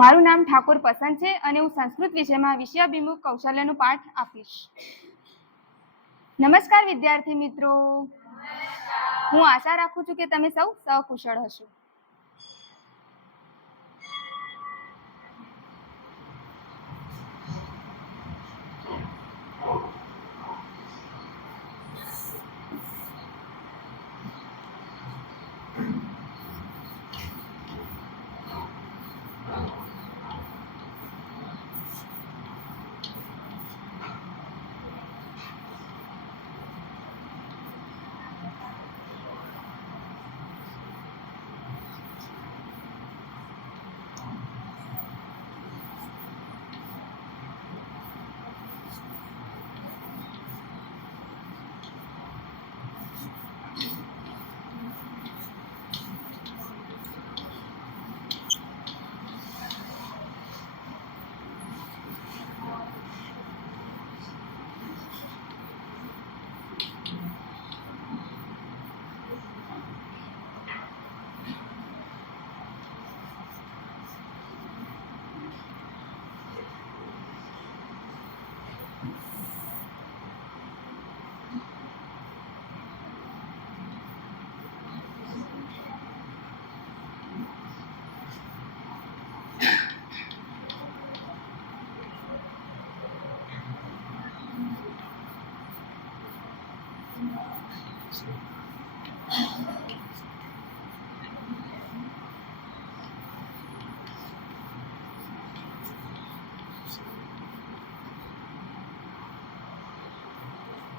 મારું નામ ઠાકોર પસંદ છે અને હું સંસ્કૃત વિષયમાં વિષયાભિમુખ કૌશલ્યનું પાઠ આપીશ. નમસ્કાર વિદ્યાર્થી મિત્રો. હું આશા રાખું છું કે તમે સૌ સકુશળ હશો.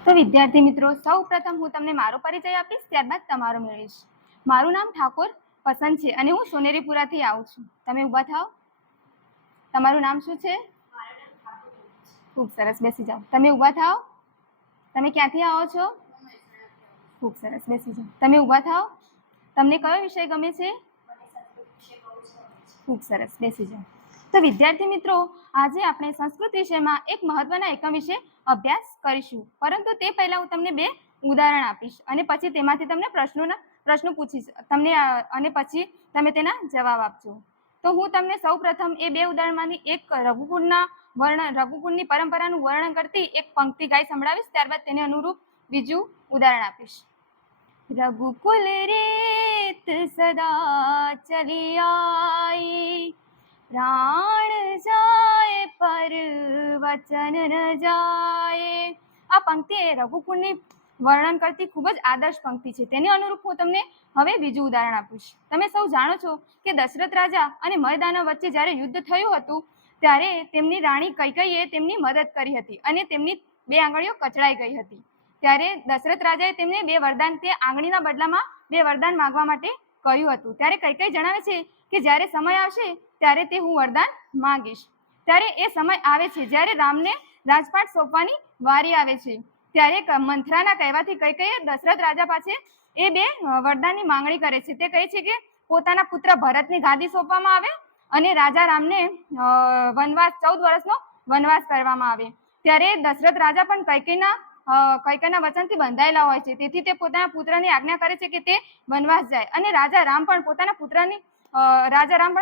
તો વિદ્યાર્થી મિત્રો, સૌ પ્રથમ હું તમને મારો પરિચય આપીશ, ત્યારબાદ તમારો મેળવીશ. મારું નામ ઠાકોર પસંદ છે અને હું સોનેરીપુરાથી આવું છું. તમે ઊભા થાઓ. તમારું નામ શું છે? ખૂબ સરસ, બેસી જાઓ. તમે ઊભા થાઓ. તમે ક્યાંથી આવો છો? ખૂબ સરસ, બેસી જાઓ. તમે ઊભા થાઓ. તમને કયો વિષય ગમે છે? ખૂબ સરસ, બેસી જાઓ. તો વિદ્યાર્થી મિત્રો, આજે આપણે સંસ્કૃત વિષયમાં એક મહત્વના એકમ વિશે અભ્યાસ કરીશું. પરંતુ તે પહેલા હું તમને બે ઉદાહરણ આપીશ અને પછી તેમાંથી તમને પ્રશ્નો પૂછીશ તમને અને પછી તમે તેના જવાબ આપજો. તો હું તમને સૌ પ્રથમ એ બે ઉદાહરણમાંથી એક રઘુકુળની પરંપરાનું વર્ણન કરતી એક પંક્તિ ગાઈ સંભળાવીશ, ત્યારબાદ તેને અનુરૂપ બીજું ઉદાહરણ આપીશ. રઘુકુલ રીત સદા ચલી આઈ, પ્રાણ જાય પર વચન ન જાય. આ પંક્તિ એ રઘુકુળની વર્ણન કરતી ખૂબ જ આદર્શ પંક્તિ છે. તેને અનુરૂપ હું તમને હવે બીજું ઉદાહરણ આપીશ. તમે સૌ જાણો છો કે દશરથ રાજા અને મયદાનવ વચ્ચે જ્યારે યુદ્ધ થયું હતું ત્યારે તેમની રાણી કૈકેયીએ તેમની મદદ કરી હતી અને તેમની બે આંગળીઓ કચડાઈ ગઈ હતી. ત્યારે દશરથ રાજાએ તેમને બે વરદાન, તે આંગળીના બદલામાં બે વરદાન માંગવા માટે કહ્યું હતું. ત્યારે કૈકેયી જણાવે છે કે જ્યારે સમય આવશે ત્યારે તે હું વરદાન માંગીશ. ત્યારે એ સમય આવે છે જ્યારે રામને રાજપાટ સોંપવાની વારી આવે છે. ત્યારે મંથરાના કહેવાથી કૈકેયીએ દશરથ રાજા પાસે એ બે વરદાનની માંગણી કરે છે. તે કહે છે કે પોતાના પુત્ર ભરતની ગાદી સોંપવામાં આવે અને રાજા રામને વનવાસ 14 વર્ષનો વનવાસ કરવામાં આવે. ત્યારે દશરથ રાજા પણ કૈકેયીના વચનથી બંધાયેલા હોય છે. તેથી તે પોતાના પુત્રની આજ્ઞા કરે છે કે તે વનવાસ જાય અને રાજા રામ પણ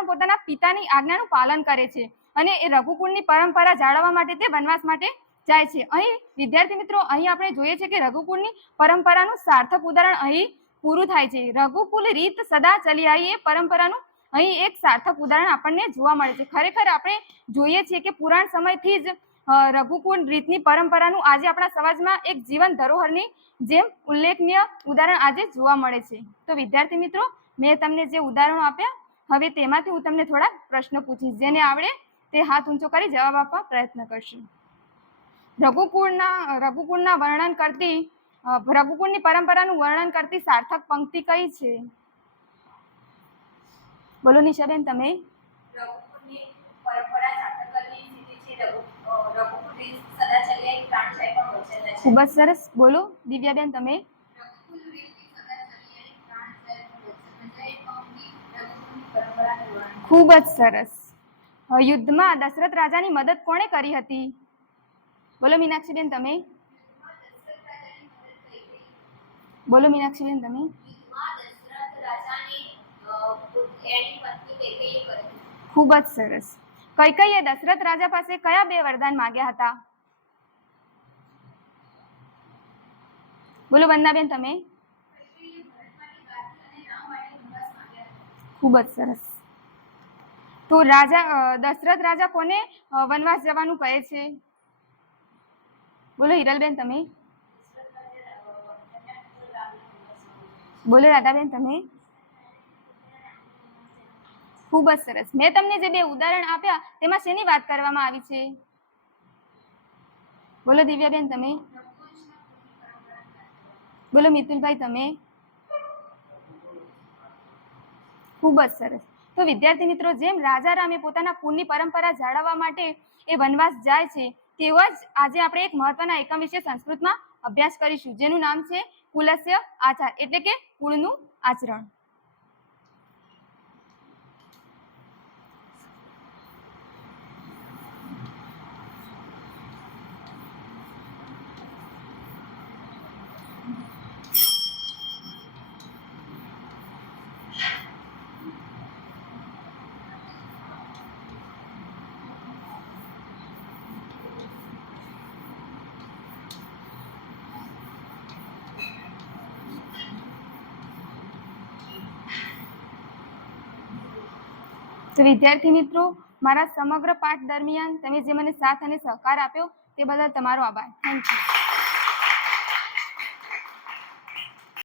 પોતાના પિતાની આજ્ઞાનું પાલન કરે છે અને એ રઘુકુળની પરંપરા જાળવવા માટે તે વનવાસ માટે જાય છે. અહીં વિદ્યાર્થી મિત્રો, અહીં આપણે જોઈએ છે કે રઘુકુળની પરંપરાનું સાર્થક ઉદાહરણ અહીં પૂરું થાય છે. રઘુકુલ રીત સદા ચલી આવી એ પરંપરાનું અહીં એક સાર્થક ઉદાહરણ આપણને જોવા મળે છે. ખરેખર આપણે જોઈએ છીએ કે પુરાણ સમયથી જ રઘુકુળ રીતની પરંપરાનું આજે આપણા સમાજમાં એક જીવન ધરોહરની જેમ ઉલ્લેખનીય ઉદાહરણ આજે જોવા મળે છે. તો વિદ્યાર્થી મિત્રો, મેં તમને જે ઉદાહરણો આપ્યા, હવે તેમાંથી હું તમને થોડાક પ્રશ્નો પૂછીશ. જેને આવડે તે હાથ ઊંચો કરી જવાબ આપવા પ્રયત્ન કરશે. રઘુકુળના વર્ણન કરતી રઘુકુળની પરંપરાનું વર્ણન કરતી સાર્થક પંક્તિ કઈ છે? બોલો નિશાબેન, તમે. રઘુકુળની પરંપરા સાર્થક કરતી છે રઘુકુળ રીત સદા ચલી આવી, પ્રાણ જાય પણ વચન ન જાય. ખૂબ જ સરસ. બોલો દિવ્યાબેન, તમે. રઘુકુળ રીત સદા ચલી આવી, પ્રાણ જાય પણ વચન ન જાય. રઘુકુળની પરંપરાનું વર્ણન. ખૂબ જ સરસ. યુદ્ધમાં દશરથ રાજાની મદદ કોણે કરી હતી? બોલો મીનાક્ષીબેન, તમે. બોલો મીનાક્ષીબેન, તમે. યુદ્ધમાં દશરથ રાજાની એની પત્ની કૈકેયીએ કર્યું. ખૂબ જ સરસ. કૈકેયીએ દશરથ રાજા પાસે કયા 2 વરદાન માંગ્યા હતા? બોલો વંદનાબેન તમે. કૈકેયીએ ભરત માટે ગાદી અને રામ માટે વનવાસ માંગ્યા હતા. ખૂબ જ સરસ. તો દશરથ રાજા કોને વનવાસ જવાનું કહે છે? બોલો હિરલબેન તમે. બોલો રાધાબેન તમે. ખૂબ જ સરસ. મેં તમને જે 2 ઉદાહરણ આપ્યા તેમાં શેની વાત કરવામાં આવી છે? બોલો દિવ્યાબેન તમે. બોલો મિતુલભાઈ તમે. ખૂબ જ સરસ. તો વિદ્યાર્થી મિત્રો, જેમ રાજા રામે પોતાના કુળની પરંપરા જાળવવા માટે એ વનવાસ જાય છે, તેવો જ આજે આપણે એક મહત્વના એકમ વિશે સંસ્કૃતમાં અભ્યાસ કરીશું, જેનું નામ છે કુલસ્ય આચાર, એટલે કે કુળનું આચરણ. તો વિદ્યાર્થી મિત્રો, મારા સમગ્ર પાઠ દરમિયાન તમે જે મને સાથ અને સહકાર આપ્યો તે બદલ તમારો આભાર. Thank you.